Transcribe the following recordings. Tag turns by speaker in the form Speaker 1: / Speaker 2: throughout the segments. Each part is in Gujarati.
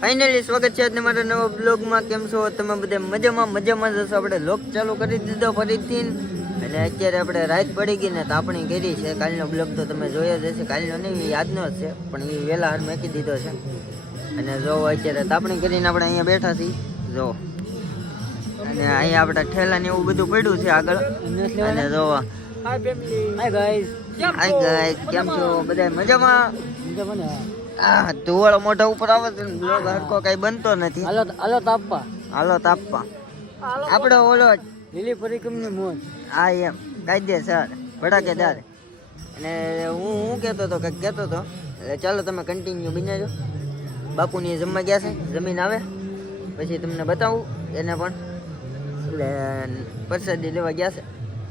Speaker 1: ફાઇનલી સ્વાગત છે આજના મારા નવા બ્લોગમાં કેમ છો? તમે બધા મજામાં? મજામાં જશો આપણે લોક ચાલુ કરી દીધો ફરીથી. અને અત્યારે આપણે રાત પડી ગઈ ને તાપણી કરી છે. કાલનો બ્લોગ તો તમે જોયો જ હશે. કાલનો નહીં યાદનો જ છે. પણ એ વહેલા હાર મેકી દીધો છે. અને જો અત્યારે તાપણી કરીને આપણે અહીંયા બેઠા છીએ. જો. અને અહીંયા આપણે ઠેલા ને એવું બધું પડ્યું છે આગળ. અને જો.
Speaker 2: હાય ગાઈઝ
Speaker 1: હાય ગાઈઝ કેમ છો? બધા મજામાં? આ ધુવાળો મોઢા ઉપર આવે છે બ્લોગ હરકો કઈ બનતો નથી.
Speaker 2: હાલો હાલો તાપવા
Speaker 1: હાલો તાપવા આપણે ઓલો
Speaker 2: લીલી પરિક્રમની મોજ.
Speaker 1: આ એમ. કાયદેસર ભડાકેદાર અને હું હું કહેતો હતો કંઈક કહેતો હતો એટલે ચાલો તમે કન્ટિન્યુ બનાવજો બાપુની જમવા ગયા છે જમીન આવે. પછી તમને બતાવું એને પણ. એટલે પરસાદી લેવા ગયા છે.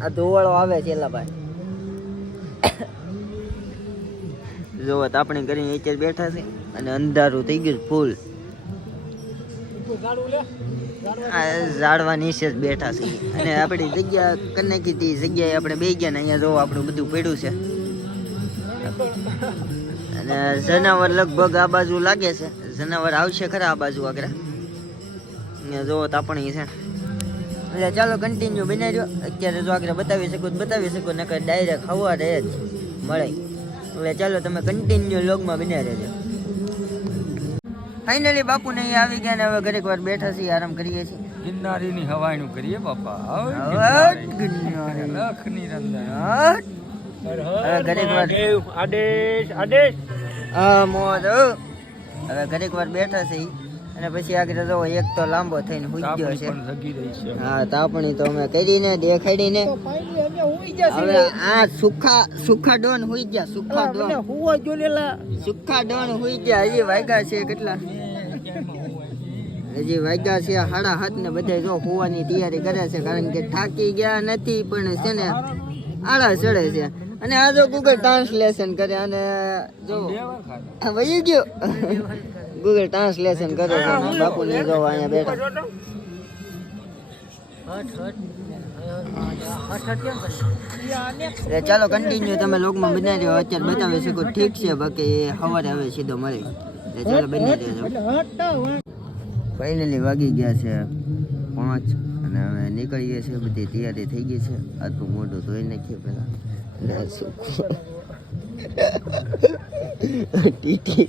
Speaker 1: આ ધોવાળો આવે છે ભાઈ. જોવો આપણે કરીને અત્યારે બેઠા છે અને અંધારું થઈ ગયું ફૂલ. ઝાડવા નીચે જ બેઠા છે. અને આપણી જગ્યા કરી નાખી જગ્યાએ આપણે બે ગયા ને અહીંયા જો આપણું બધું પડ્યું છે. અને જનાવર લગભગ આ બાજુ લાગે છે. જનાવર આવશે ખરા આ બાજુ આગળ. અહીંયા જોવો તાપણી છે. એટલે ચાલો કન્ટિન્યુ બનાવી અત્યારે જો આગળ બતાવી શકો બતાવી શકો, નકર ડાયરેક્ટ હવા રહે જ મળે. એટલે ચાલો તમે કન્ટિન્યુ લોગમાં બન્યા રહેજો. ફાઇનલી બાપુ ને આવી ગયા ને હવે ઘરેક વાર બેઠા છીએ આરામ કરીએ છીએ.
Speaker 2: ગિરનારીની હવાઈનું કરીએ બાપા?
Speaker 1: ગિરનારી.
Speaker 2: લખની રંદર
Speaker 1: હવે ઘરેક વાર
Speaker 2: આદેશ આદેશ.
Speaker 1: હા હવે ઘરેક વાર બેઠા છે ઈ. અને પછી આગળ જો એક તો લાંબો થઈને હુઈ ગયો છે. હા તાપણી તો અમે કરીને દેખાડીને. હવે આ સુખા સુખા ડોન હુઈ ગયા સુખા ડોન. સુખા ડોન હુઈ ગયા હજી વાગ્યા છે કેટલા? હજી વાગ્યા છે સાડા હાથ ને બધા જો હોવાની તૈયારી કરે છે કારણ કે થાકી ગયા નથી પણ છે ને આળા ચડે છે. અને આ જો ગૂગલ ટ્રાન્સલેશન કરે અને જો આ ગયો. ગૂગલ ટ્રાન્સલેશન કરે છે. અને બાપુની જો અહીંયા બેઠા. ચાલો કન્ટિન્યુ તમે લોગમાં બનાવી રહ્યો. અત્યારે બતાવી શકો ઠીક છે બાકી સવારે હવે સીધો મળી. એટલે ચાલો બનાવી દેજો ફાઇનલી વાગી ગયા છે પાંચ અને હવે ગયા છે બધી તૈયારી થઈ ગઈ છે. આટલું મોઢું ધોઈ નાખીએ શું ટીટી.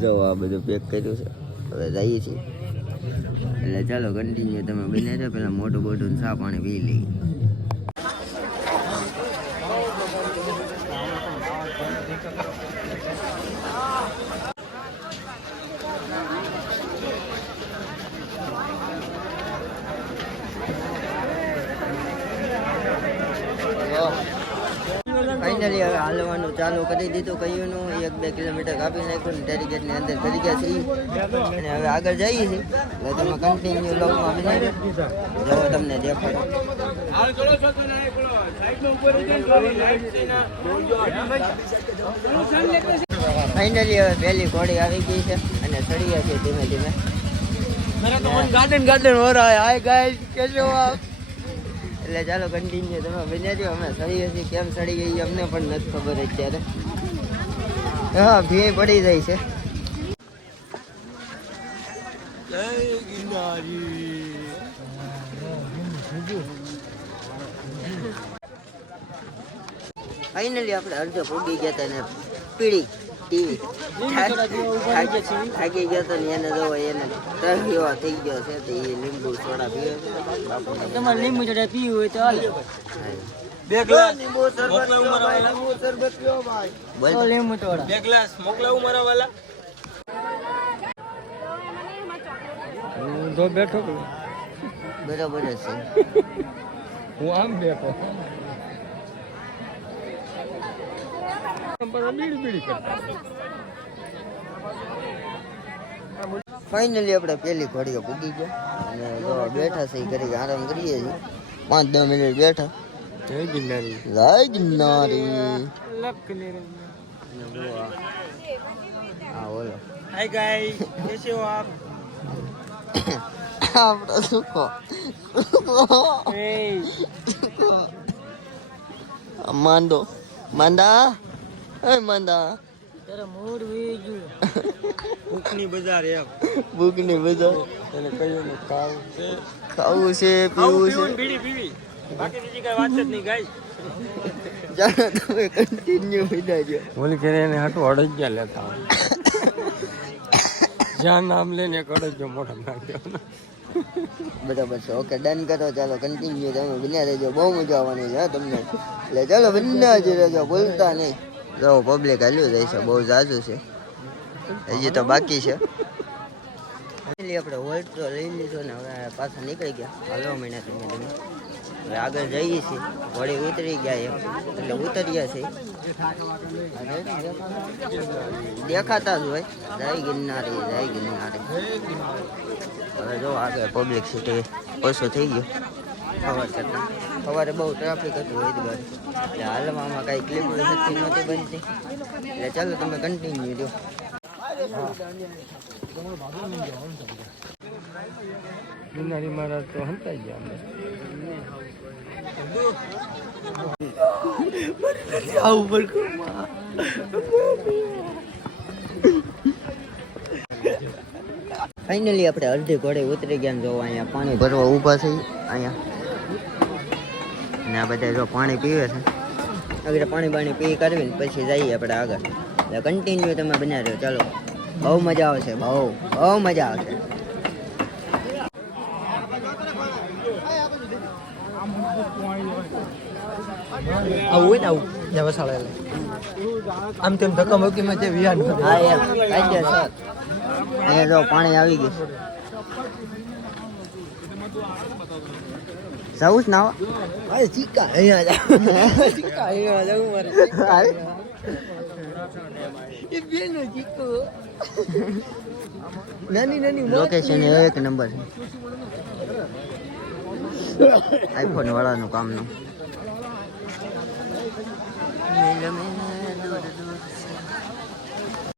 Speaker 1: જો, આ બધું પેક કર્યું છે. હવે જઈએ છીએ. એટલે ચાલો કન્ટિન્યુ તમે બને છો, પેલા મોટું મોટું ચા પાણી પી લઈએ. ફાઇનલી હવે હાલવાનું ચાલુ કરી દીધું કયુંનું. એક બે કિલોમીટર કાપી નાખ્યું ને ટેરીગેટની અંદર કરી ગયા છીએ. અને હવે આગળ જઈએ છીએ. એટલે તમે કન્ટિન્યુ લોકમાં બનાવી જવો તમને દેખાડો. ફાઇનલી હવે પહેલી ઘોડી આવી ગઈ છે અને ચડી ગયા છે ધીમે ધીમે.
Speaker 2: ગાર્ડન ગાર્ડન હો હાય ગાઈસ કેસે આપ.
Speaker 1: એટલે ચાલો કન્ટિન્યુ તમે બનાવ્યો અમે સડી છીએ કેમ સડી ગઈ અમને પણ નથી ખબર અત્યારે. હા ભી પડી જાય છે. ફાઈનલી આપણે અડધો ભોગી ગયા હતા ને પીળી. ટીવી થાકી ગયો તો ને એને જોવો એને તળિયો થઈ ગયો છે તો એ લીંબુ સોડા પીવે
Speaker 2: તમારે લીંબુ સોડા પીવું હોય તો હાલ.
Speaker 1: બે ગ્લાસ. લીંબુ શરબત પીવો ભાઈ લીંબુ શરબત પીવો ભાઈ.
Speaker 2: લીંબુ તોડા
Speaker 3: બે ગ્લાસ. મોકલાવું મારા વાલા.
Speaker 2: હું તો બેઠો
Speaker 1: બરાબર છે.
Speaker 2: હું આમ બેઠો બીડી બીડી કરતા
Speaker 1: ફાઇનલી આપણે પેલી ઘડીએ પૂગી ગયા. અને જો બેઠા છે એ કરી આરામ કરીએ છીએ. પાંચ દસ મિનિટ બેઠા.
Speaker 2: જય ગિરનારી.
Speaker 1: જય ગિરનારી
Speaker 2: લખની
Speaker 1: અને જો આ- હા બોલો.
Speaker 3: હાય ગાઈસ કેસે હો આપ?
Speaker 1: આપણો સુખો માંદો માંદા? એ માંદા.
Speaker 3: ભૂખની બજાર એમ.
Speaker 1: ભૂખની બજાર.
Speaker 2: એને કહ્યું ને ખાવું છે.
Speaker 1: ખાવું છે પીવું છે.
Speaker 3: બીડી પીવી બાકી બીજી કઈ વાત જ નહીં ગાઈસ
Speaker 1: તમે કન્ટિન્યુ
Speaker 2: ઓલી એને હાટું અડજ્યા લેતા જ્યાં નામ લઈને એક અડજ્યો મોઢા નાખ્યો.
Speaker 1: બરાબર છે. ઓકે ડન કરો. ચાલો કન્ટિન્યુ તમે બન્યા રહેજો. બહુ મજા આવવાની છે તમને. એટલે ચાલો બન્યા જ રહેજો. બોલતા નહીં. જો પબ્લિક હાલ્યું જાય છે, બહુ ઝાઝુ છે. હજી તો બાકી છે. આપણે હોલ્ડ તો લઈ લીધો ને, હવે પાછા નીકળી ગયા. હાલો મહિના ધીમે ધીમે હવે આગળ જઈએ છીએ. વળી ઉતરી ગયા એમ. એટલે ઉતર્યા છે. દેખાતા જ હોય. જય ગિરનારી જય ગિરનારી. હવે જો આગળ પબ્લિક સિટી ઓછું થઈ ગયું. ખબર કરતાં સવારે બહુ ટ્રાફિક હતું હરિદ્વાર એટલે હાલવામાં કાંઈ ક્લિપ શક્તિ નહોતી બનતી. એટલે ચાલો તમે કન્ટિન્યુ દો
Speaker 2: ગિરનારી મહારાજ તો હંતાઈ ગયા
Speaker 1: ફાઇનલી આપણે અડધી ઘોડે ઉતરી ગયા જોવા અહીંયા પાણી ભરવા ઊભા થઈ અહીંયા ને આ બધા જો પાણી પીવે છે. આગળ પાણી બાણી પી કરવીને પછી જઈએ આપણે આગળ. એટલે કન્ટિન્યુ તમે બન્યા રહ્યો ચાલો. બહુ મજા આવશે બહુ. બહુ મજા આવશે.
Speaker 2: આવું હોય ને આવું. જ્યાં વસાડેલા આમ તેમ ધક્કા મુક્કીમાં જે વિહાર
Speaker 1: હા એમ. અહીંયા જો પાણી આવી ગયું જવું જ ના
Speaker 2: અરે ચીકા અહીંયા ચીકા અહીંયા જવું મારે. એ બેનો ચીકો. નાની નાની
Speaker 1: લોકેશન એક નંબર આઈફોન વાળાનું કામનું.